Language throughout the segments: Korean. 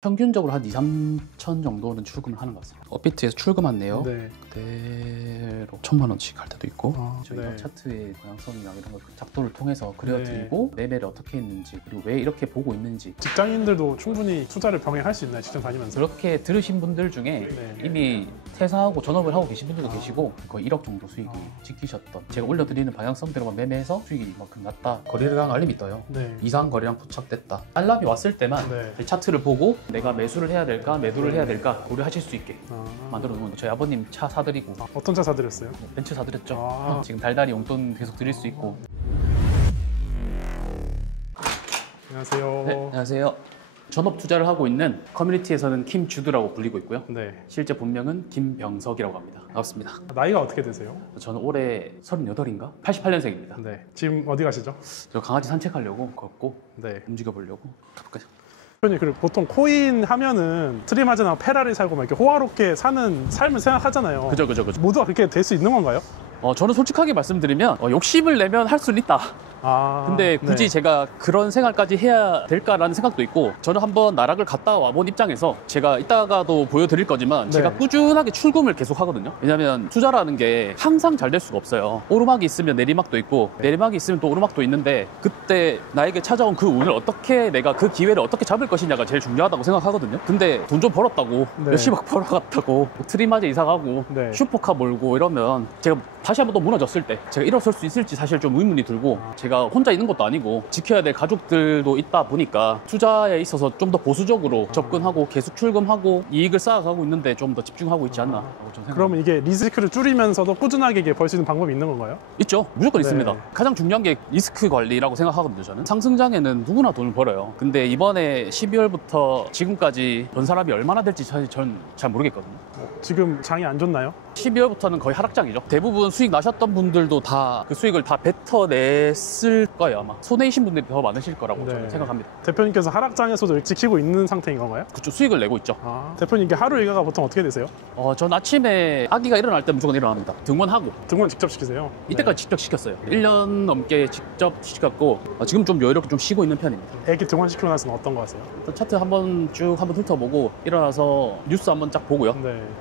평균적으로 한 2, 3천 정도는 출금을 하는 것 같습니다. 업비트에서 출금한 내역 네. 그대로 1,000만 원씩 할 때도 있고 저희가 네. 차트의 방향성이나 이런 걸 작도를 통해서 그려드리고 매매를 어떻게 했는지 그리고 왜 이렇게 보고 있는지. 직장인들도 충분히 투자를 병행할 수 있나요? 직장 다니면서? 그렇게 들으신 분들 중에 이미 퇴사하고 전업을 하고 계신 분들도 계시고 거의 1억 정도 수익이 찍히셨던, 제가 올려드리는 방향성대로만 매매해서 수익이 이만큼 났다, 거래량 알림이 떠요. 이상 거래량 포착됐다, 알람이 왔을 때만 이 차트를 보고 내가 매수를 해야 될까 매도를 해야 될까 고려하실 수 있게 만들어 놓은. 저희 아버님 차 사드리고. 어떤 차 사드렸어요? 벤츠 사드렸죠. 지금 달달이 용돈 계속 드릴 수 있고. 안녕하세요. 네, 안녕하세요. 전업 투자를 하고 있는 커뮤니티에서는 김주두라고 불리고 있고요. 실제 본명은 김병석이라고 합니다. 반갑습니다. 나이가 어떻게 되세요? 저는 올해 38인가? 88년생입니다. 지금 어디 가시죠? 저 강아지 산책하려고 걷고 움직여 보려고 가볼까요? 대표님, 그리고 보통 코인 하면은 트림하잖아, 페라리 살고 막 이렇게 호화롭게 사는 삶을 생각하잖아요. 그죠. 모두가 그렇게 될 수 있는 건가요? 저는 솔직하게 말씀드리면 욕심을 내면 할 수는 있다. 근데 굳이 제가 그런 생활까지 해야 될까라는 생각도 있고, 저는 한번 나락을 갔다 와본 입장에서 제가 이따가도 보여드릴 거지만 제가 꾸준하게 출금을 계속 하거든요. 왜냐면 투자라는 게 항상 잘 될 수가 없어요. 오르막이 있으면 내리막도 있고 내리막이 있으면 또 오르막도 있는데, 그때 나에게 찾아온 그 운을 어떻게, 내가 그 기회를 어떻게 잡을 것이냐가 제일 중요하다고 생각하거든요. 근데 돈 좀 벌었다고 몇십억 벌어갔다고 트림하제 이사가고 슈퍼카 몰고 이러면 제가 다시 한번 또 무너졌을 때 제가 일어설 수 있을지 사실 좀 의문이 들고, 제가 혼자 있는 것도 아니고 지켜야 될 가족들도 있다 보니까 투자에 있어서 좀 더 보수적으로 접근하고 계속 출금하고 이익을 쌓아가고 있는데 좀 더 집중하고 있지 않나 라고 저는 생각합니다. 그러면 이게 리스크를 줄이면서도 꾸준하게 이게 벌 수 있는 방법이 있는 건가요? 있죠. 무조건 있습니다. 가장 중요한 게 리스크 관리라고 생각하거든요. 저는 상승장에는 누구나 돈을 벌어요. 근데 이번에 12월부터 지금까지 번 사람이 얼마나 될지 사실 전 잘 모르겠거든요. 지금 장이 안 좋나요? 12월부터는 거의 하락장이죠. 대부분 수익 나셨던 분들도 다 그 수익을 다 뱉어냈을 거예요. 아마 손해이신 분들이 더 많으실 거라고 저는 생각합니다. 대표님께서 하락장에서도 지키고 있는 상태인 건가요? 그쪽 수익을 내고 있죠. 대표님, 이게 하루 일과가 보통 어떻게 되세요? 전 아침에 아기가 일어날 때 무조건 일어납니다. 등원하고. 등원 직접 시키세요? 이때까지 직접 시켰어요. 1년 넘게 직접 시켰고 지금 좀 여유롭게 좀 쉬고 있는 편입니다. 애기 등원 시키고 나서는 어떤 거 하세요? 차트 한번 쭉 훑어보고 일어나서 뉴스 한번 쫙 보고요.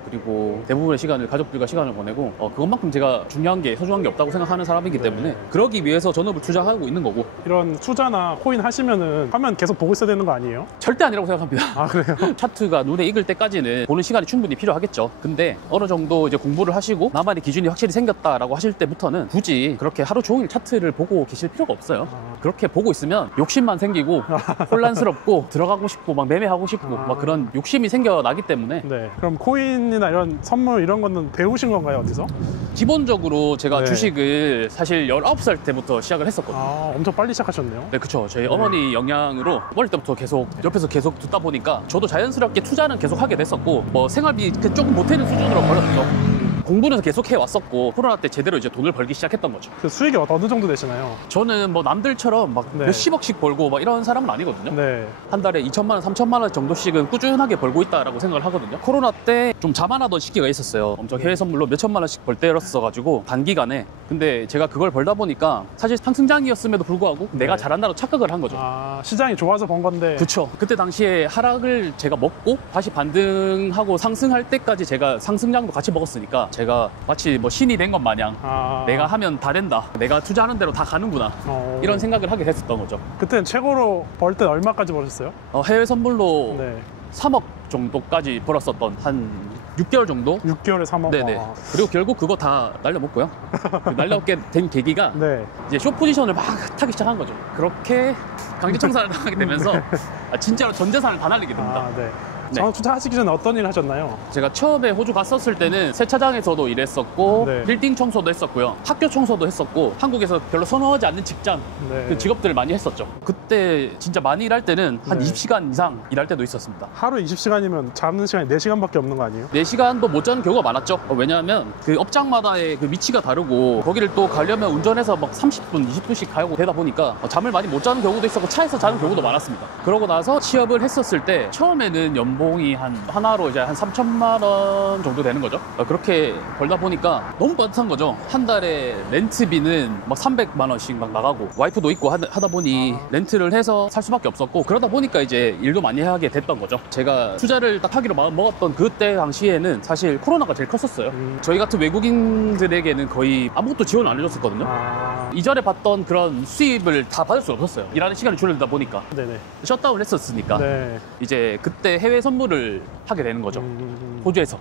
그리고 대부분의 시간을 가족들과 시간을 보내고, 그것만큼 제가 중요한 게, 소중한 게 없다고 생각하는 사람이기 때문에 그러기 위해서 전업을 투자하고 있는 거고. 이런 투자나 코인 하시면은 화면 계속 보고 있어야 되는 거 아니에요? 절대 아니라고 생각합니다. 그래요? 차트가 눈에 익을 때까지는 보는 시간이 충분히 필요하겠죠. 근데 어느 정도 이제 공부를 하시고 나만의 기준이 확실히 생겼다라고 하실 때부터는 굳이 그렇게 하루 종일 차트를 보고 계실 필요가 없어요. 그렇게 보고 있으면 욕심만 생기고 혼란스럽고 들어가고 싶고 막 매매하고 싶고 막 그런 욕심이 생겨나기 때문에. 그럼 코인이나 이런 선물 이런 거는 배우신 건가요, 어디서? 기본적으로 제가 주식을 사실 19살 때부터 시작을 했었거든요. 엄청 빨리 시작하셨네요. 네, 그쵸. 저희 어머니 영향으로 어릴 때부터 계속 옆에서 계속 듣다 보니까 저도 자연스럽게 투자는 계속 하게 됐었고, 뭐 생활비 조금 보태는 수준으로 벌었죠. 공부는 계속 해왔었고, 코로나 때 제대로 이제 돈을 벌기 시작했던 거죠. 그 수익이 어느 정도 되시나요? 저는 뭐 남들처럼 막 몇십억씩 벌고 막 이런 사람은 아니거든요. 한 달에 2천만 원, 3천만 원 정도씩은 꾸준하게 벌고 있다라고 생각을 하거든요. 코로나 때 좀 자만하던 시기가 있었어요. 엄청 해외 선물로 몇천만 원씩 벌 때였어가지고 단기간에. 근데 제가 그걸 벌다 보니까 사실 상승장이었음에도 불구하고 내가 잘한다고 착각을 한 거죠. 시장이 좋아서 번 건데. 그쵸. 그때 당시에 하락을 제가 먹고 다시 반등하고 상승할 때까지 제가 상승장도 같이 먹었으니까 제가 마치 뭐 신이 된 것 마냥 내가 하면 다 된다, 내가 투자하는 대로 다 가는구나, 이런 생각을 하게 됐었던 거죠. 그때는 최고로 벌 때 얼마까지 벌었어요? 해외 선물로 3억 정도까지 벌었었던, 한 6개월 정도? 6개월에 3억? 네네. 그리고 결국 그거 다 날려먹고요. 날려먹게 된 계기가 이제 숏 포지션을 막 타기 시작한 거죠. 그렇게 강제청산을 당하게 되면서 진짜로 전 재산을 다 날리게 됩니다. 전업 투자하시기 전에 어떤 일을 하셨나요? 제가 처음에 호주 갔었을 때는 세차장에서도 일했었고 빌딩 청소도 했었고요, 학교 청소도 했었고, 한국에서 별로 선호하지 않는 직장, 그 직업들을 많이 했었죠. 그때 진짜 많이 일할 때는 한 20시간 이상 일할 때도 있었습니다. 하루 20시간이면 자는 시간이 4시간밖에 없는 거 아니에요? 4시간도 못 자는 경우가 많았죠. 왜냐하면 그 업장마다의 그 위치가 다르고 거기를 또 가려면 운전해서 막 30분, 20분씩 가고 되다 보니까 잠을 많이 못 자는 경우도 있었고 차에서 자는 경우도 많았습니다. 그러고 나서 취업을 했었을 때 처음에는 연봉이 하나로 이제 한 3천만 원 정도 되는 거죠. 그렇게 벌다 보니까 너무 빠듯한 거죠. 한 달에 렌트비는 막 300만 원씩 막 나가고, 와이프도 있고 하다 보니 렌트를 해서 살 수밖에 없었고, 그러다 보니까 이제 일도 많이 하게 됐던 거죠. 제가 투자를 딱 하기로 마음 먹었던 그때 당시에는 사실 코로나가 제일 컸었어요. 저희 같은 외국인들에게는 거의 아무것도 지원 안 해줬었거든요. 이전에 봤던 그런 수입을 다 받을 수 없었어요. 일하는 시간이 줄어들다 보니까. 네네. 셧다운 했었으니까. 네. 이제 그때 해외 선물을 하게 되는 거죠. 호주에서.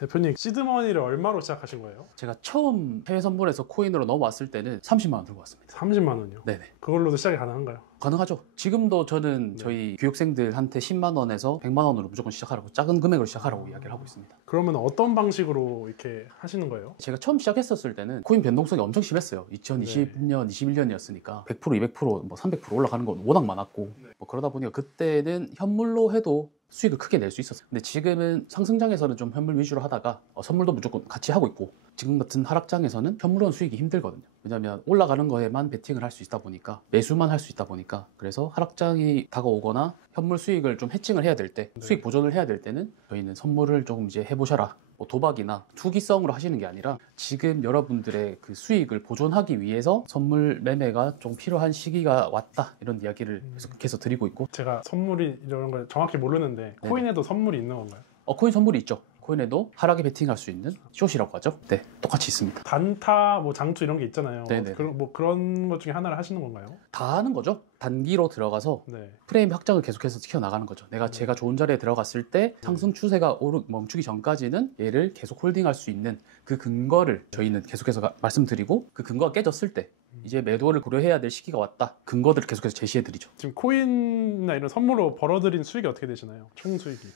대표님, 시드머니를 얼마로 시작하신 거예요? 제가 처음 해외 선물에서 코인으로 넘어왔을 때는 30만 원 들고 왔습니다. 30만 원이요? 네네. 그걸로도 시작이 가능한가요? 가능하죠. 지금도 저는 저희 교육생들한테 10만 원에서 100만 원으로 무조건 시작하라고, 작은 금액으로 시작하라고 이야기를 하고 있습니다. 그러면 어떤 방식으로 이렇게 하시는 거예요? 제가 처음 시작했었을 때는 코인 변동성이 엄청 심했어요. 2020년, 21년이었으니까 100%, 200%, 뭐 300% 올라가는 건 워낙 많았고, 뭐 그러다 보니까 그때는 현물로 해도 수익을 크게 낼 수 있었어요. 근데 지금은 상승장에서는 좀 현물 위주로 하다가 선물도 무조건 같이 하고 있고, 지금 같은 하락장에서는 현물로는 수익이 힘들거든요. 왜냐하면 올라가는 거에만 베팅을 할 수 있다 보니까, 매수만 할 수 있다 보니까. 그래서 하락장이 다가오거나 현물 수익을 좀 해칭을 해야 될 때, 수익 보존을 해야 될 때는 저희는 선물을 조금 이제 해보셔라, 뭐 도박이나 투기성으로 하시는 게 아니라 지금 여러분들의 그 수익을 보존하기 위해서 선물 매매가 좀 필요한 시기가 왔다, 이런 이야기를 계속해서 드리고 있고. 제가 선물이 이런 걸 정확히 모르는데 코인에도 선물이 있는 건가요? 코인 선물이 있죠. 코인에도 하락에 베팅할 수 있는 숏이라고 하죠. 네, 똑같이 있습니다. 단타, 뭐 장투 이런 게 있잖아요. 네네. 그런 것 중에 하나를 하시는 건가요? 다 하는 거죠. 단기로 들어가서 네. 프레임 확장을 계속해서 키워나가는 거죠. 제가 좋은 자리에 들어갔을 때 상승 추세가 멈추기 전까지는 얘를 계속 홀딩할 수 있는 그 근거를 저희는 계속해서 말씀드리고, 그 근거가 깨졌을 때 이제 매도를 고려해야 될 시기가 왔다, 근거들을 계속해서 제시해드리죠. 지금 코인이나 이런 선물로 벌어들인 수익이 어떻게 되시나요? 총 수익이?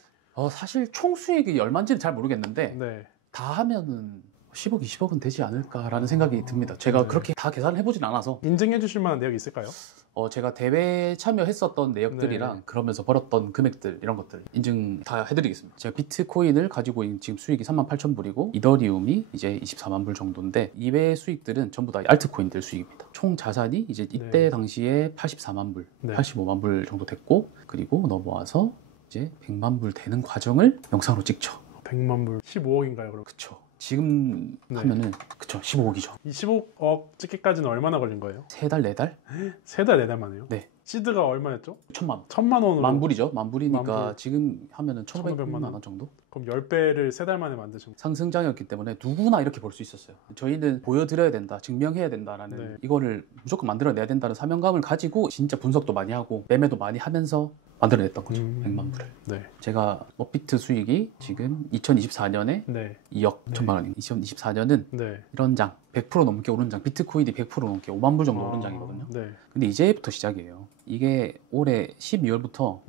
사실 총 수익이 얼마인지는 잘 모르겠는데 네. 다 하면은 10억, 20억은 되지 않을까라는 생각이 듭니다. 제가 그렇게 다 계산을 해보진 않아서. 인증해 주실 만한 내역이 있을까요? 제가 대회 참여했었던 내역들이랑 네. 그러면서 벌었던 금액들, 이런 것들 인증 다 해드리겠습니다. 제가 비트코인을 가지고 있는 지금 수익이 38,000불이고 이더리움이 이제 24만 불 정도인데, 이외의 수익들은 전부 다 알트코인들 수익입니다. 총 자산이 이제 이때 당시에 84만 불, 85만 불 정도 됐고, 그리고 넘어와서 이제 100만 불 되는 과정을 영상으로 찍죠. 100만 불, 15억인가요? 그럼? 그쵸. 지금 하면은 그쵸, 15억이죠. 이 15억 찍기까지는 얼마나 걸린 거예요? 3달, 4달? 3달, 4달 만에요? 네. 시드가 얼마였죠? 1,000만 원. 1,000만 원으로. 만불이죠. 만불이니까 만불. 지금 하면은 1,500만 1,500만 원 정도? 그럼 10배를 3달 만에 만드신 거예요? 상승장이었기 때문에 누구나 이렇게 볼 수 있었어요. 저희는 보여드려야 된다, 증명해야 된다라는, 이거를 무조건 만들어내야 된다는 사명감을 가지고 진짜 분석도 많이 하고 매매도 많이 하면서 만들어냈던 거죠. 100만 불을. 네. 제가 업비트 수익이 지금 2024년에 2억 1천만 원입니다. 2024년은 이런 장 100% 넘게 오른 장, 비트코인이 100% 넘게 5만 불 정도 오른 장이거든요. 근데 이제부터 시작이에요. 이게 올해 12월부터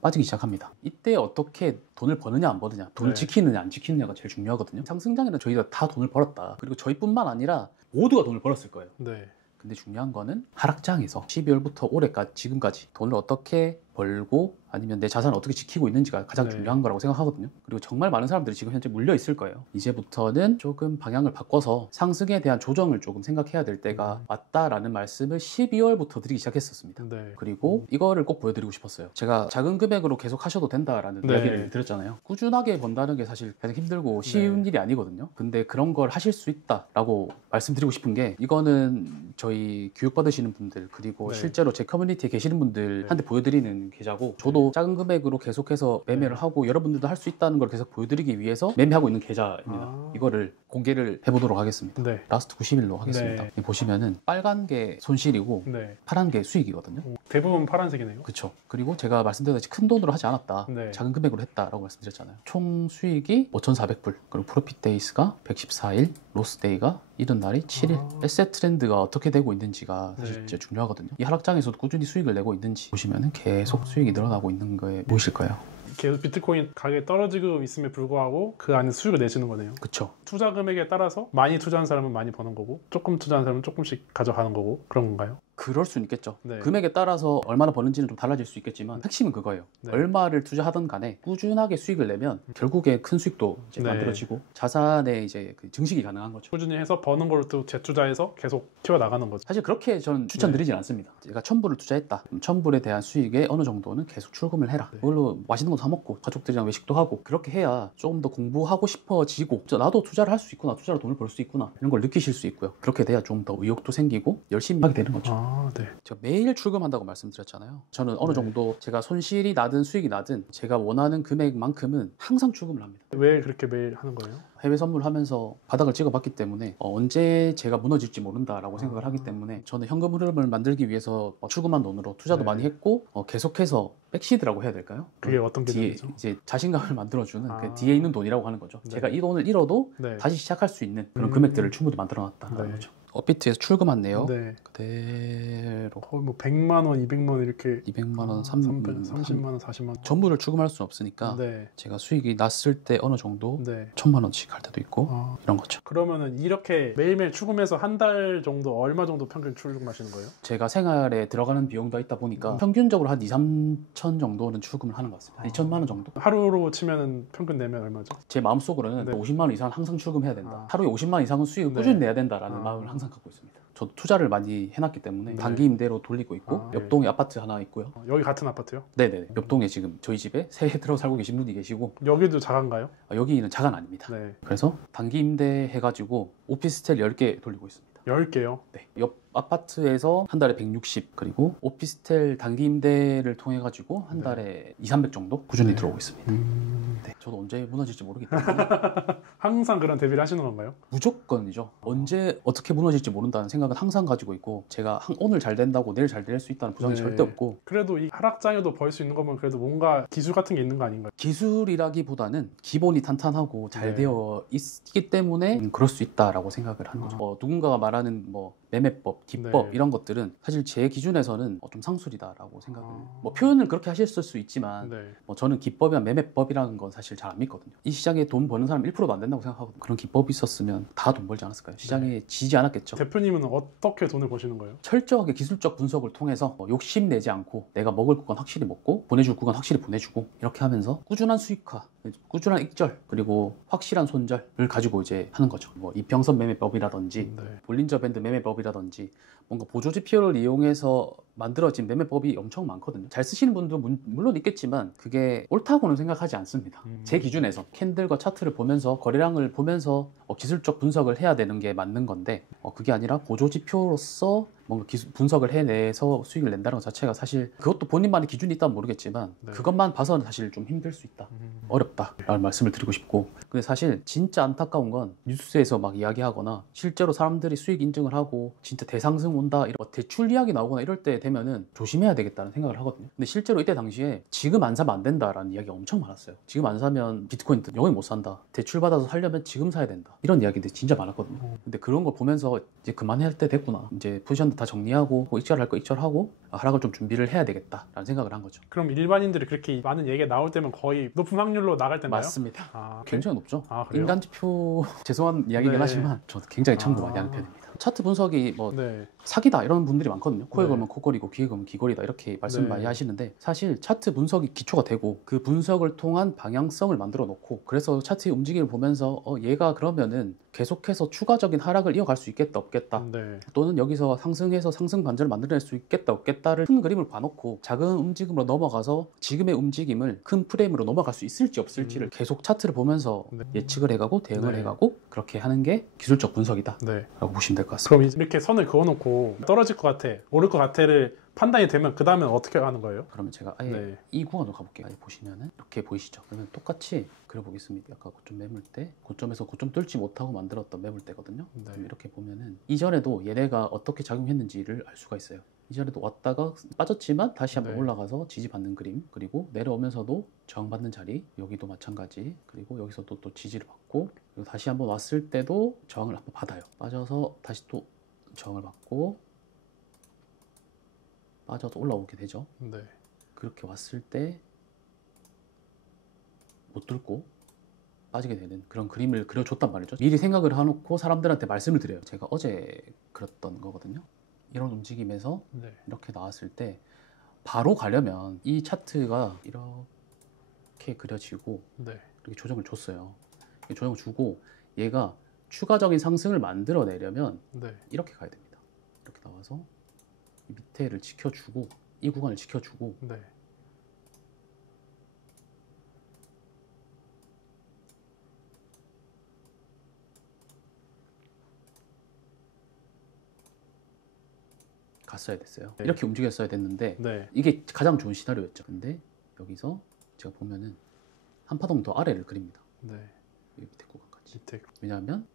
빠지기 시작합니다. 이때 어떻게 돈을 버느냐 안 버느냐, 돈을 지키느냐 안 지키느냐가 제일 중요하거든요. 상승장에는 저희가 다 돈을 벌었다. 그리고 저희뿐만 아니라 모두가 돈을 벌었을 거예요. 근데 중요한 거는 하락장에서 12월부터 올해까지, 지금까지 돈을 어떻게 벌고 아니면 내 자산을 어떻게 지키고 있는지가 가장 중요한 거라고 생각하거든요. 그리고 정말 많은 사람들이 지금 현재 물려 있을 거예요. 이제부터는 조금 방향을 바꿔서 상승에 대한 조정을 조금 생각해야 될 때가 왔다라는 말씀을 12월부터 드리기 시작했었습니다. 그리고 이거를 꼭 보여드리고 싶었어요. 제가 작은 금액으로 계속 하셔도 된다라는 이야기를 드렸잖아요. 꾸준하게 번다는 게 사실 가장 힘들고 쉬운 일이 아니거든요. 근데 그런 걸 하실 수 있다라고 말씀드리고 싶은 게, 이거는 저희 교육받으시는 분들, 그리고 실제로 제 커뮤니티에 계시는 분들한테 보여드리는 계좌고, 저도 작은 금액으로 계속해서 매매를 하고 여러분들도 할 수 있다는 걸 계속 보여드리기 위해서 매매하고 있는 계좌입니다. 이거를 공개를 해보도록 하겠습니다. 라스트 90일로 하겠습니다. 보시면은 빨간 게 손실이고 파란 게 수익이거든요. 대부분 파란색이네요. 그렇죠. 그리고 제가 말씀드렸듯이 큰 돈으로 하지 않았다, 작은 금액으로 했다라고 말씀드렸잖아요. 총 수익이 5,400불, 그리고 프로핏 데이스가 114일, 로스 데이가 이른 날이 7일. 에셋 트렌드가 어떻게 되고 있는지가 사실 진짜 중요하거든요. 이 하락장에서도 꾸준히 수익을 내고 있는지 보시면은 계속 수익이 늘어나고 있는 거에 보이실 거예요. 계속 비트코인 가격이 떨어지고 있음에 불구하고 그 안에 수익을 내시는 거네요. 그렇죠. 투자 금액에 따라서 많이 투자한 사람은 많이 버는 거고, 조금 투자한 사람은 조금씩 가져가는 거고, 그런 건가요? 그럴 수는 있겠죠. 네. 금액에 따라서 얼마나 버는지는 좀 달라질 수 있겠지만 핵심은 그거예요. 네. 얼마를 투자하던 간에 꾸준하게 수익을 내면 결국에 큰 수익도 이제 네. 만들어지고 자산의 이제 그 증식이 가능한 거죠. 꾸준히 해서 버는 걸 또 재투자해서 계속 키워나가는 거죠. 사실 그렇게 저는 추천드리진 않습니다. 제가 1,000불을 투자했다. 1,000불에 대한 수익에 어느 정도는 계속 출금을 해라. 네. 그걸로 맛있는 거 사 먹고 가족들이랑 외식도 하고 그렇게 해야 조금 더 공부하고 싶어지고 나도 투자를 할 수 있구나. 투자로 돈을 벌 수 있구나. 이런 걸 느끼실 수 있고요. 그렇게 돼야 좀 더 의욕도 생기고 열심히 하게 되는 거죠. 네. 제가 매일 출금한다고 말씀드렸잖아요. 저는 어느 정도 제가 손실이 나든 수익이 나든 제가 원하는 금액만큼은 항상 출금을 합니다. 왜 그렇게 매일 하는 거예요? 해외 선물하면서 바닥을 찍어봤기 때문에 언제 제가 무너질지 모른다라고 생각을 하기 때문에 저는 현금 흐름을 만들기 위해서 출금한 돈으로 투자도 네. 많이 했고 계속해서 백시드라고 해야 될까요? 그게 어떤 뒤에 개념이죠? 이제 자신감을 만들어주는 그 뒤에 있는 돈이라고 하는 거죠. 네. 제가 이 돈을 잃어도 네. 다시 시작할 수 있는 그런 금액들을 충분히 만들어놨다는 네. 거죠. 업비트에서 출금한 내역 네. 그대로 거의 뭐 100만 원, 200만 원 이렇게 200만 원, 30만 원, 40만 원. 전부를 출금할 수는 없으니까 네. 제가 수익이 났을 때 어느 정도 네. 1,000만 원씩 할 때도 있고 이런 거죠. 그러면은 이렇게 매일매일 출금해서 한 달 정도 얼마 정도 평균 출금하시는 거예요? 제가 생활에 들어가는 비용도 있다 보니까 평균적으로 한 2, 3천 정도는 출금을 하는 것 같습니다. 2천만 원 정도? 하루로 치면은 평균 내면 얼마죠? 제 마음속으로는 네. 50만 원 이상 항상 출금해야 된다. 하루에 50만 원 이상은 수익을 네. 꾸준히 내야 된다라는 마음을 항상 갖고 있습니다. 저도 투자를 많이 해놨기 때문에 네. 단기 임대로 돌리고 있고 네. 옆동에 아파트 하나 있고요. 여기 같은 아파트요? 네네. 옆동에 지금 저희 집에 새해 들어 살고 계신 분이 계시고 여기도 자가인가요? 여기는 자가는 아닙니다. 네. 그래서 단기 임대 해가지고 오피스텔 10개 돌리고 있습니다. 10개요? 네. 옆 아파트에서 한 달에 160 그리고 오피스텔 단기 임대를 통해 가지고 한 달에 2, 300 정도 꾸준히 들어오고 있습니다. 네, 저도 언제 무너질지 모르기 때문에 항상 그런 대비를 하시는 건가요? 무조건이죠. 언제 어떻게 무너질지 모른다는 생각은 항상 가지고 있고 제가 오늘 잘 된다고 내일 잘 될 수 있다는 보장이 네. 절대 없고 그래도 이 하락장에도 벌 수 있는 거면 그래도 뭔가 기술 같은 게 있는 거 아닌가요? 기술이라기보다는 기본이 탄탄하고 잘 네. 되어 있기 때문에 그럴 수 있다라고 생각을 하는 거죠. 누군가가 말하는 뭐 매매법, 기법 네. 이런 것들은 사실 제 기준에서는 좀 상술이다라고 생각을 뭐 표현을 그렇게 하셨을 수 있지만 네. 뭐 저는 기법이나 매매법이라는 건 사실 잘 안 믿거든요. 이 시장에 돈 버는 사람 1%도 안 된다고 생각하거든요. 그런 기법이 있었으면 다 돈 벌지 않았을까요? 시장에 지지 않았겠죠. 대표님은 어떻게 돈을 버시는 거예요? 철저하게 기술적 분석을 통해서 욕심내지 않고 내가 먹을 구간 확실히 먹고 보내줄 구간 확실히 보내주고 이렇게 하면서 꾸준한 수익화, 꾸준한 익절 그리고 확실한 손절을 가지고 이제 하는 거죠. 뭐 이평선 매매법이라든지 네. 볼린저 밴드 매매법이라든지 뭔가 보조 지표를 이용해서 만들어진 매매법이 엄청 많거든요. 잘 쓰시는 분도 물론 있겠지만 그게 옳다고는 생각하지 않습니다. 제 기준에서 캔들과 차트를 보면서 거래량을 보면서 기술적 분석을 해야 되는 게 맞는 건데 그게 아니라 보조 지표로서 뭔가 분석을 해내서 수익을 낸다는 것 자체가 사실 그것도 본인만의 기준이 있다면 모르겠지만 네. 그것만 봐서는 사실 좀 힘들 수 있다. 어렵다라는 말씀을 드리고 싶고 근데 사실 진짜 안타까운 건 뉴스에서 막 이야기하거나 실제로 사람들이 수익 인증을 하고 진짜 대상승 온다 이런 대출 이야기 나오거나 이럴 때 되면은 조심해야 되겠다는 생각을 하거든요. 근데 실제로 이때 당시에 지금 안 사면 안 된다라는 이야기가 엄청 많았어요. 지금 안 사면 비트코인 영원히 못 산다. 대출 받아서 살려면 지금 사야 된다. 이런 이야기들이 진짜 많았거든요. 근데 그런 걸 보면서 이제 그만할 때 됐구나. 이제 포지션도 다 정리하고 뭐 익절할 거 익절하고 하락을 좀 준비를 해야 되겠다라는 생각을 한 거죠. 그럼 일반인들이 그렇게 많은 얘기가 나올 때면 거의 높은 확률로 나갈 때나요? 맞습니다. 굉장히 높죠. 그래요? 인간 지표 죄송한 이야기긴 네. 하지만 저도 굉장히 참고 많이 하는 편입니다. 차트 분석이 뭐 네. 사기다 이런 분들이 많거든요. 코에 네. 걸면 코걸이고 귀에 걸면 귀걸이다 이렇게 말씀 네. 많이 하시는데 사실 차트 분석이 기초가 되고 그 분석을 통한 방향성을 만들어 놓고 그래서 차트의 움직임을 보면서 얘가 그러면은 계속해서 추가적인 하락을 이어갈 수 있겠다 없겠다 네. 또는 여기서 상승해서 상승 반전을 만들어낼 수 있겠다 없겠다를 큰 그림을 봐놓고 작은 움직임으로 넘어가서 지금의 움직임을 큰 프레임으로 넘어갈 수 있을지 없을지를 계속 차트를 보면서 네. 예측을 해가고 대응을 네. 해가고 그렇게 하는 게 기술적 분석이다 네. 라고 보시면 될 것 같습니다. 그럼 이렇게 선을 그어놓고 떨어질 것 같아, 오를 것 같아를 판단이 되면 그 다음엔 어떻게 하는 거예요? 그러면 제가 아예 네. 이 구간으로 가볼게요. 아예 보시면은 이렇게 보이시죠? 그러면 똑같이 그려보겠습니다. 아까 고점 매물대, 고점에서 고점 뚫지 못하고 만들었던 매물대거든요. 네. 그럼 이렇게 보면은 이전에도 얘네가 어떻게 작용했는지를 알 수가 있어요. 이전에도 왔다가 빠졌지만 다시 한번 네. 올라가서 지지받는 그림, 그리고 내려오면서도 저항받는 자리, 여기도 마찬가지, 그리고 여기서도 또 지지를 받고, 그리고 다시 한번 왔을 때도 저항을 한번 받아요. 빠져서 다시 또 저항을 받고 빠져서 올라오게 되죠. 네. 그렇게 왔을 때 못 뚫고 빠지게 되는 그런 그림을 그려줬단 말이죠. 미리 생각을 해놓고 사람들한테 말씀을 드려요. 제가 어제 그렸던 거거든요. 이런 움직임에서 네. 이렇게 나왔을 때 바로 가려면 이 차트가 이렇게 그려지고 네. 이렇게 조정을 줬어요. 이렇게 조정을 주고 얘가 추가적인 상승을 만들어내려면 네. 이렇게 가야 됩니다. 이렇게 나와서 이 밑에를 지켜주고 이 구간을 지켜주고 네. 갔어야 됐어요. 네. 이렇게 움직였어야 됐는데 네. 이게 가장 좋은 시나리오였죠. 근데 여기서 제가 보면은 한 파동 더 아래를 그립니다. 네. 이 밑에 구간까지. 밑에. 왜냐하면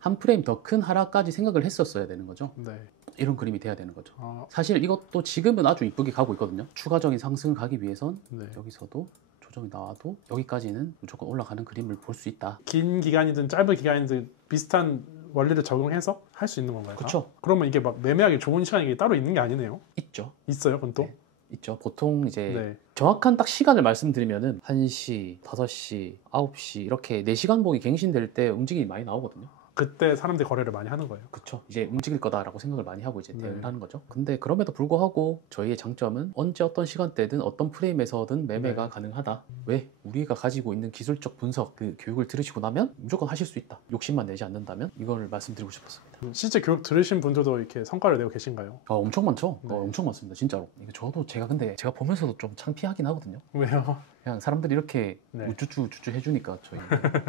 한 프레임 더 큰 하락까지 생각을 했었어야 되는 거죠. 네. 이런 그림이 돼야 되는 거죠. 아, 사실 이것도 지금은 아주 이쁘게 가고 있거든요. 추가적인 상승을 가기 위해선 네. 여기서도 조정이 나와도 여기까지는 무조건 올라가는 그림을 볼 수 있다. 긴 기간이든 짧은 기간이든 비슷한 원리를 적용해서 할 수 있는 건가요? 그렇죠. 그러면 이게 막 매매하기 좋은 시간이 따로 있는 게 아니네요. 있죠. 있어요, 그건 또? 네. 있죠. 보통 이제 네. 정확한 딱 시간을 말씀드리면은 1시, 5시, 9시 이렇게 4시간봉이 갱신될 때 움직임이 많이 나오거든요. 그때 사람들이 거래를 많이 하는 거예요. 그렇죠. 이제 움직일 거다라고 생각을 많이 하고 이제 대응을 네. 하는 거죠. 근데 그럼에도 불구하고 저희의 장점은 언제 어떤 시간대든 어떤 프레임에서든 매매가 네. 가능하다. 왜? 우리가 가지고 있는 기술적 분석, 그 교육을 들으시고 나면 무조건 하실 수 있다. 욕심만 내지 않는다면 이걸 말씀드리고 싶었습니다. 실제 교육 들으신 분들도 이렇게 성과를 내고 계신가요? 엄청 많죠? 네. 엄청 많습니다. 진짜로. 이거 저도 근데 제가 보면서도 좀 창피하긴 하거든요. 왜요? 그냥 사람들이 이렇게 네. 우쭈쭈 해주니까 저희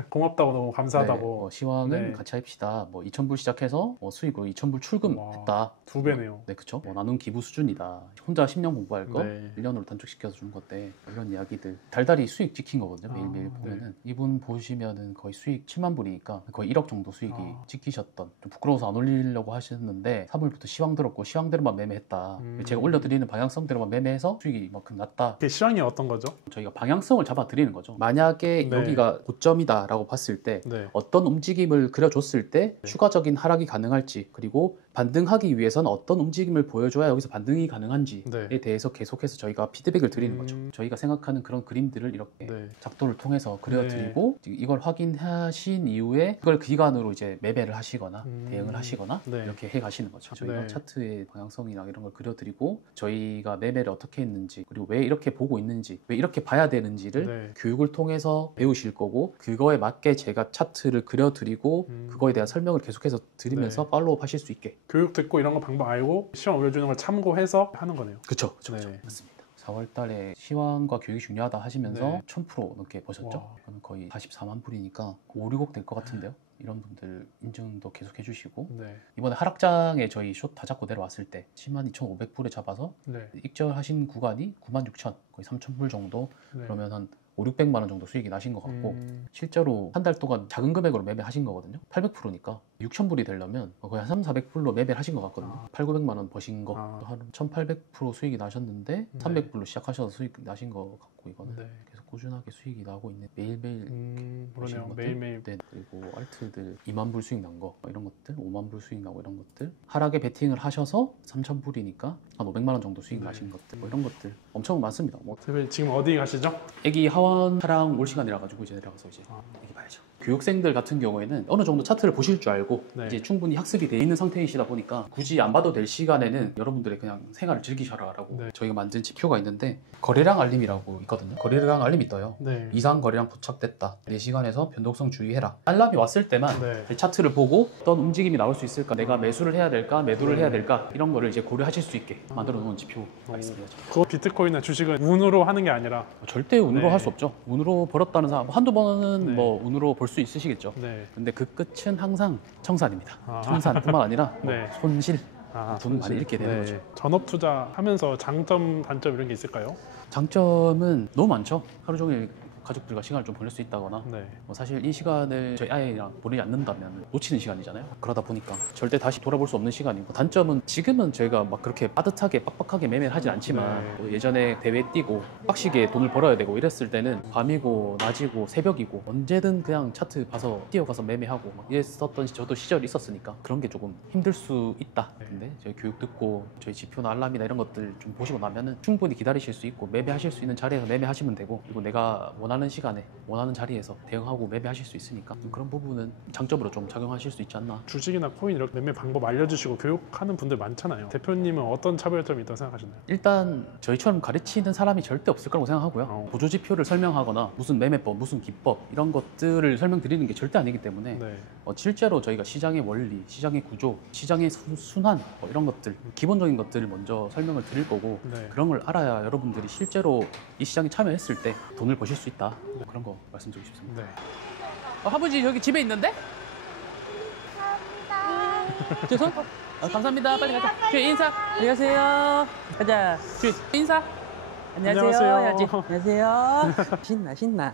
고맙다고 너무 감사하다고. 네, 시황은 네. 같이 합시다. 뭐 2,000불 시작해서 수익으로 2,000불 출금했다. 와, 2배네요. 네, 그쵸. 나눈 기부 수준이다. 혼자 10년 공부할 거 네. 1년으로 단축시켜서 준 건데 이런 이야기들 달달이 수익 찍힌 거거든요. 아, 매일매일 네. 보면은 이분 보시면은 거의 수익 7만 불이니까 거의 1억 정도 수익이 아. 찍히셨던, 좀 부끄러워서 안 올리려고 하셨는데 3월부터 시황 들었고 시황대로만 매매했다. 제가 올려드리는 방향성대로만 매매해서 수익이 이만큼 났다. 이게 시황이 어떤 거죠? 저희가 방향성을 잡아드리는 거죠. 만약에 네. 여기가 고점이다라고 봤을 때 네. 어떤 움직임을 그려줬을 때 네. 추가적인 하락이 가능할지, 그리고 반등하기 위해서는 어떤 움직임을 보여줘야 여기서 반등이 가능한지에 네. 대해서 계속해서 저희가 피드백을 드리는 거죠. 저희가 생각하는 그런 그림들을 이렇게 네. 작도를 통해서 그려드리고 이걸 확인하신 이후에 그걸 기관으로 이제 매매를 하시거나 대응을 하시거나 네. 이렇게 해 가시는 거죠. 저희가 네. 차트의 방향성이나 이런 걸 그려드리고 저희가 매매를 어떻게 했는지, 그리고 왜 이렇게 보고 있는지, 왜 이렇게 봐야 되는지를 네. 교육을 통해서 배우실 거고, 그거에 맞게 제가 차트를 그려드리고 그거에 대한 설명을 계속해서 드리면서 네. 팔로우 하실 수 있게. 교육 듣고 이런 거 방법 알고 시황 올려주는 걸 참고해서 하는 거네요. 그쵸. 네. 맞습니다. 4월 달에 시황과 교육이 중요하다 하시면서 네. 1000% 넘게 버셨죠? 와. 그러면 거의 44만 불이니까 5, 6억 될 것 같은데요? 이런 분들 인증도 계속 해주시고, 네. 이번에 하락장에 저희 숏 다 잡고 내려왔을 때 102,500불에 잡아서 네. 익절하신 구간이 96,000, 거의 3,000불 정도. 네. 그러면 한 5, 600만 원 정도 수익이 나신 것 같고, 실제로 한 달 동안 작은 금액으로 매매하신 거거든요. 800%니까 6,000불이 되려면 거의 한 3, 400불로 매매를 하신 것 같거든요. 아. 8, 900만 원 버신 거, 아. 한 1,800% 수익이 나셨는데 네. 300불로 시작하셔서 수익 나신 것 같고, 이거는 네. 계속 꾸준하게 수익이 나고 있는, 매일매일 보시는 그러네요. 것들. 매일매일. 네, 그리고 알트들 2만 불 수익 난 거, 이런 것들, 5만 불 수익 나고 이런 것들, 하락에 베팅을 하셔서 3,000불이니까 한 500만 원 정도 수익 네. 나신 것들, 뭐 이런 것들 엄청 많습니다. 뭐 대표님 지금 어디 가시죠? 애기 하원 하랑 올 시간이라 가지고 이제 내려가서 이제 애기 봐야죠. 교육생들 같은 경우에는 어느 정도 차트를 보실 줄 알고 네. 이제 충분히 학습이 돼 있는 상태이시다 보니까 굳이 안 봐도 될 시간에는 여러분들의 그냥 생활을 즐기셔라라고 네. 저희가 만든 지표가 있는데, 거래량 알림이라고 있거든요. 거래량 알림이 떠요. 네. 이상 거래량 포착됐다. 4시간에서 변동성 주의해라. 알람이 왔을 때만 네. 차트를 보고 어떤 움직임이 나올 수 있을까, 내가 매수를 해야 될까, 매도를 네. 해야 될까, 이런 거를 이제 고려하실 수 있게 만들어 놓은 지표가 있습니다. 그거 비트코인이나 주식은 운으로 하는 게 아니라. 절대 운으로 네. 할 수 없죠. 운으로 벌었다는 사람 한두 번은 네. 뭐 운으로 벌 수 있으시겠죠. 네. 근데 그 끝은 항상 청산입니다. 아. 청산뿐만 아니라 뭐 네. 손실, 아, 돈 많이 잃게 되는 네. 거죠. 전업 투자하면서 장점, 단점 이런 게 있을까요? 장점은 너무 많죠. 하루 종일 가족들과 시간을 좀 보낼 수 있다거나, 네. 뭐 사실 이 시간을 저희 아이랑 보내지 않는다면 놓치는 시간이잖아요. 그러다 보니까 절대 다시 돌아볼 수 없는 시간이고, 단점은 지금은 저희가 막 그렇게 빠듯하게 빡빡하게 매매를 하진 않지만 네. 또 예전에 대회 뛰고 빡시게 돈을 벌어야 되고 이랬을 때는 밤이고 낮이고 새벽이고 언제든 그냥 차트 봐서 뛰어가서 매매하고 막 이랬었던 저도 시절이 있었으니까 그런 게 조금 힘들 수 있다. 네. 근데 저희 교육 듣고 저희 지표나 알람이나 이런 것들 좀 보시고 나면은 충분히 기다리실 수 있고 매매하실 수 있는 자리에서 매매하시면 되고, 그리고 내가 원하는 원하는 시간에 원하는 자리에서 대응하고 매매하실 수 있으니까 좀 그런 부분은 장점으로 좀 작용하실 수 있지 않나. 주식이나 코인 이렇게 매매 방법 알려주시고 교육하는 분들 많잖아요. 대표님은 어떤 차별점이 있다고 생각하시나요? 일단 저희처럼 가르치는 사람이 절대 없을 거라고 생각하고요. 보조지표를 설명하거나 무슨 매매법, 무슨 기법 이런 것들을 설명드리는 게 절대 아니기 때문에 네. 실제로 저희가 시장의 원리, 시장의 구조, 시장의 순환 이런 것들 기본적인 것들을 먼저 설명을 드릴 거고 네. 그런 걸 알아야 여러분들이 실제로 이 시장에 참여했을 때 돈을 버실 수 있다. 그런 거 말씀드리고 싶습니다. 네. 할아버지 여기 집에 있는데? 죄송? 감사합니다. 빨리 가자. 주인 인사. 안녕하세요. 가자. 주인 인사. 안녕하세요. 해야지. 안녕하세요. 신나.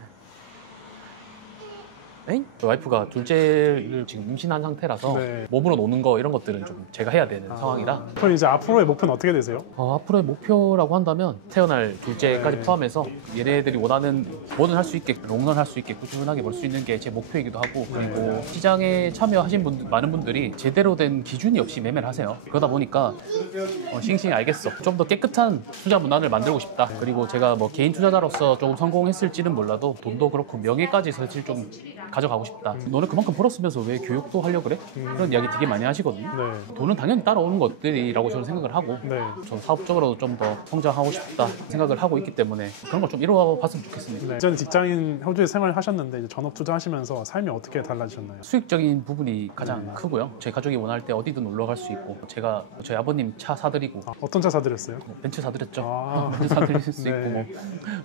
에잉? 와이프가 둘째를 지금 임신한 상태라서 네. 몸으로 노는 거 이런 것들은 좀 제가 해야 되는 상황이라 그럼 이제 앞으로의 목표는 어떻게 되세요? 앞으로의 목표라고 한다면 태어날 둘째까지 네. 포함해서 얘네들이 원하는 뭐든 할 수 있게 롱런 할 수 있게 꾸준하게 벌 수 있는 게 제 목표이기도 하고 그리고 시장에 참여하신 분들 많은 분들이 제대로 된 기준이 없이 매매를 하세요. 그러다 보니까 싱싱 알겠어. 좀 더 깨끗한 투자 문화를 만들고 싶다. 그리고 제가 뭐 개인 투자자로서 조금 성공했을지는 몰라도 돈도 그렇고 명예까지 사실 좀 가져가고 싶다. 너는 그만큼 벌었으면서 왜 교육도 하려고 그래? 그런 이야기 되게 많이 하시거든요. 네. 돈은 당연히 따라오는 것들이라고 저는 생각을 하고 네. 전 사업적으로 좀 더 성장하고 싶다 생각을 하고 있기 때문에 그런 걸 좀 이루어 봤으면 좋겠습니다. 네. 이전 직장인 호주에 생활을 하셨는데 이제 전업 투자하시면서 삶이 어떻게 달라지셨나요? 수익적인 부분이 가장 크고요. 저희 가족이 원할 때 어디든 놀러 갈 수 있고 제가 저희 아버님 차 사드리고 어떤 차 사드렸어요? 벤츠 사드렸죠. 아. 벤츠 사드릴 수 네. 있고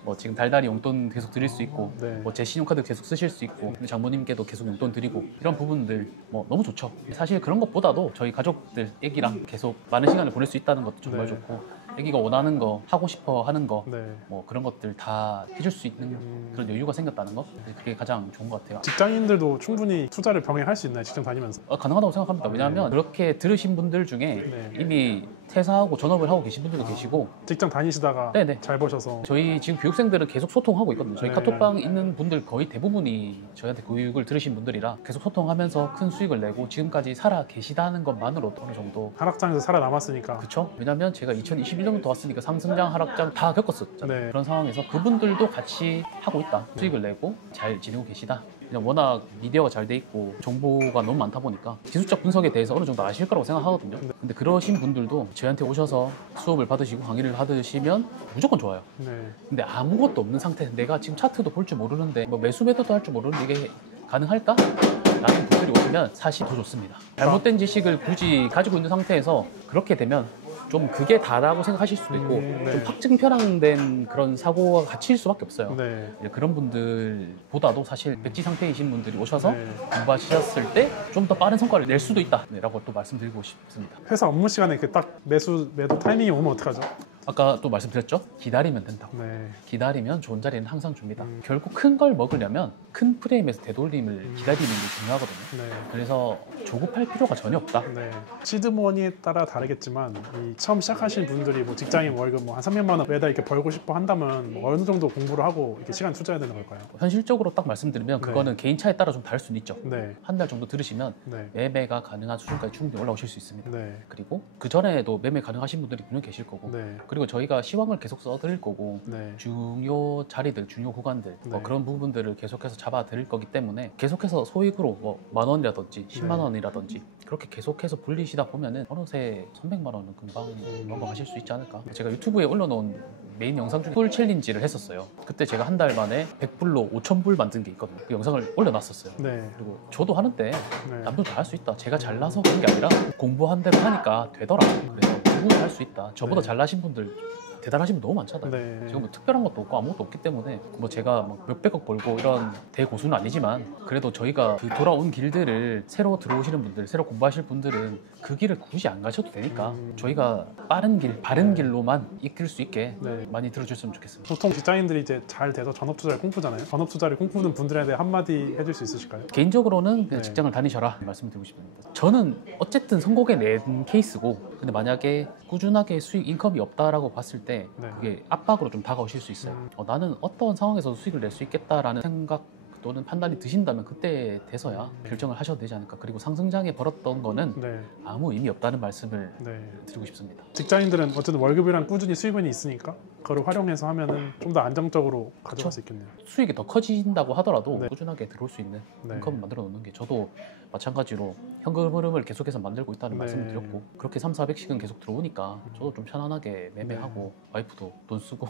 뭐 지금 달달이 용돈 계속 드릴 수 있고 네. 뭐 제 신용카드 계속 쓰실 수 있고 장모님께도 계속 용돈 드리고 이런 부분들 뭐 너무 좋죠. 사실 그런 것보다도 저희 가족들 애기랑 계속 많은 시간을 보낼 수 있다는 것도 정말 네. 좋고 애기가 원하는 거 하고 싶어 하는 거 네. 뭐 그런 것들 다 해줄 수 있는 그런 여유가 생겼다는 거 그게 가장 좋은 것 같아요. 직장인들도 충분히 투자를 병행할 수 있나요? 직장 다니면서? 가능하다고 생각합니다. 왜냐하면 그렇게 들으신 분들 중에 네. 이미 퇴사하고 전업을 하고 계신 분들도 계시고 직장 다니시다가 네네. 잘 버셔서 저희 지금 교육생들은 계속 소통하고 있거든요. 저희 네. 카톡방 있는 분들 거의 대부분이 저희한테 교육을 들으신 분들이라 계속 소통하면서 큰 수익을 내고 지금까지 살아 계시다는 것만으로도 어느 정도 하락장에서 살아남았으니까 그쵸? 왜냐면 제가 2021년부터 왔으니까 상승장, 하락장 다 겪었었잖아요. 네. 그런 상황에서 그분들도 같이 하고 있다. 수익을 내고 잘 지내고 계시다. 그냥 워낙 미디어가 잘 돼 있고 정보가 너무 많다 보니까 기술적 분석에 대해서 어느 정도 아실 거라고 생각하거든요. 근데 그러신 분들도 저희한테 오셔서 수업을 받으시고 강의를 받으시면 무조건 좋아요. 네. 근데 아무것도 없는 상태, 내가 지금 차트도 볼 줄 모르는데 뭐 매수 매도도 할 줄 모르는데 이게 가능할까? 라는 분들이 오시면 사실 더 좋습니다. 잘못된 지식을 굳이 가지고 있는 상태에서 그렇게 되면 좀 그게 다라고 생각하실 수도 있고 네. 좀 확증 편향된 그런 사고가 갇힐 수밖에 없어요. 네. 이제 그런 분들보다도 사실 백지 상태이신 분들이 오셔서 네. 공부하셨을 때 좀 더 빠른 성과를 낼 수도 있다 라고 또 말씀드리고 싶습니다. 회사 업무 시간에 그 딱 매도 타이밍이 오면 어떡하죠? 아까 또 말씀드렸죠? 기다리면 된다고. 네. 기다리면 좋은 자리는 항상 줍니다. 결국 큰 걸 먹으려면 큰 프레임에서 되돌림을 기다리는 게 중요하거든요. 네. 그래서 조급할 필요가 전혀 없다. 네. 시드머니에 따라 다르겠지만 이 처음 시작하신 분들이 뭐 직장인 월급 뭐 한 300만 원 매달 이렇게 벌고 싶어 한다면 뭐 어느 정도 공부를 하고 이렇게 시간 투자해야 되는 걸까요? 현실적으로 딱 말씀드리면 그거는 개인 차에 따라 좀 다를 수는 있죠. 네. 한 달 정도 들으시면 네. 매매가 가능한 수준까지 충분히 올라오실 수 있습니다. 네. 그리고 그 전에도 매매 가능하신 분들이 분명 계실 거고 네. 그리고 저희가 시황을 계속 써드릴 거고 네. 중요 자리들, 중요 구간들 뭐 네. 그런 부분들을 계속해서 잡아드릴 거기 때문에 계속해서 소액으로 뭐 10,000원이라든지 10만 원이라든지 그렇게 계속해서 불리시다 보면은 어느새 300만 원은 금방 넘어가실 수 있지 않을까. 제가 유튜브에 올려놓은 메인 영상 중에 풀 챌린지를 했었어요. 그때 제가 한 달 만에 100불로 5,000불 만든 게 있거든요. 그 영상을 올려놨었어요. 네. 그리고 저도 하는데 네. 남도 다 할 수 있다. 제가 잘나서 그런 게 아니라 공부한 대로 하니까 되더라. 그래서 누구나 할 수 있다. 저보다 네. 잘나신 분들 대단하신 분 너무 많잖아요. 네. 지금 뭐 특별한 것도 없고 아무것도 없기 때문에 뭐 제가 뭐 몇백억 벌고 이런 대고수는 아니지만 그래도 저희가 그 돌아온 길들을 새로 들어오시는 분들, 새로 공부하실 분들은 그 길을 굳이 안 가셔도 되니까 저희가 빠른 길, 바른 길로만 이끌 수 있게 네. 많이 들어주셨으면 좋겠습니다. 보통 직장인들이 이제 잘 돼서 전업 투자를 꿈꾸잖아요. 전업 투자를 꿈꾸는 분들에 대해 한마디 해줄 수 있으실까요? 개인적으로는 그냥 네. 직장을 다니셔라 말씀드리고 싶습니다. 저는 어쨌든 선곡에 낸 케이스고 근데 만약에 꾸준하게 수익 인컴이 없다라고 봤을 때 네. 그게 압박으로 좀 다가오실 수 있어요. 나는 어떤 상황에서도 수익을 낼 수 있겠다라는 생각 또는 판단이 드신다면 그때 돼서야 결정을 하셔도 되지 않을까. 그리고 상승장에 벌었던 거는 네. 아무 의미 없다는 말씀을 네. 드리고 싶습니다. 직장인들은 어쨌든 월급이랑 꾸준히 수입원이 있으니까 그걸 활용해서 하면은 좀 더 안정적으로 가져갈 그쵸. 수 있겠네요. 수익이 더 커진다고 하더라도 네. 꾸준하게 들어올 수 있는 네. 인컴을 만들어 놓는 게 저도 마찬가지로 현금 흐름을 계속해서 만들고 있다는 네. 말씀을 드렸고 그렇게 3,400씩은 계속 들어오니까 저도 좀 편안하게 매매하고 와이프도 돈 쓰고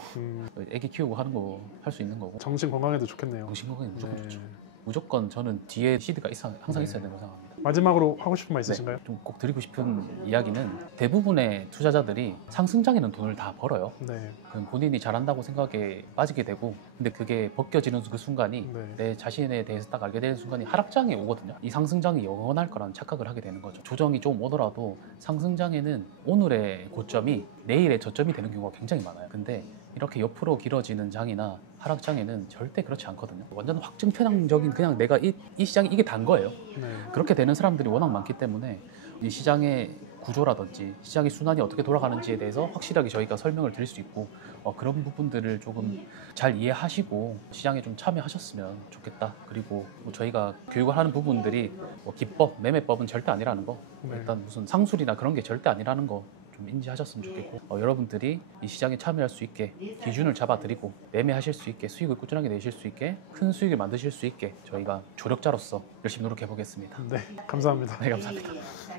애기 키우고 하는 거 할 수 있는 거고 정신 건강에도 좋겠네요. 정신 건강에 무조건 네. 좋죠. 무조건 저는 뒤에 시드가 항상 네. 있어야 된다고 생각합니다. 마지막으로 하고 싶은 말 있으신가요? 좀 꼭 드리고 싶은 이야기는 대부분의 투자자들이 상승장에는 돈을 다 벌어요. 네. 그럼 본인이 잘한다고 생각에 빠지게 되고 근데 그게 벗겨지는 그 순간이 네. 내 자신에 대해서 딱 알게 되는 순간이 하락장이 오거든요. 이 상승장이 영원할 거라는 착각을 하게 되는 거죠. 조정이 좀 오더라도 상승장에는 오늘의 고점이 내일의 저점이 되는 경우가 굉장히 많아요. 근데 이렇게 옆으로 길어지는 장이나 하락장에는 절대 그렇지 않거든요. 완전 확증편향적인 그냥 내가 이 시장이 이게 단 거예요. 네. 그렇게 되는 사람들이 워낙 많기 때문에 이 시장의 구조라든지 시장의 순환이 어떻게 돌아가는지에 대해서 확실하게 저희가 설명을 드릴 수 있고 그런 부분들을 조금 잘 이해하시고 시장에 좀 참여하셨으면 좋겠다. 그리고 뭐 저희가 교육을 하는 부분들이 뭐 기법, 매매법은 절대 아니라는 거 네. 일단 무슨 상술이나 그런 게 절대 아니라는 거 좀 인지하셨으면 좋겠고 여러분들이 이 시장에 참여할 수 있게 기준을 잡아드리고 매매하실 수 있게 수익을 꾸준하게 내실 수 있게 큰 수익을 만드실 수 있게 저희가 조력자로서 열심히 노력해 보겠습니다. 네. 감사합니다. 네, 감사합니다.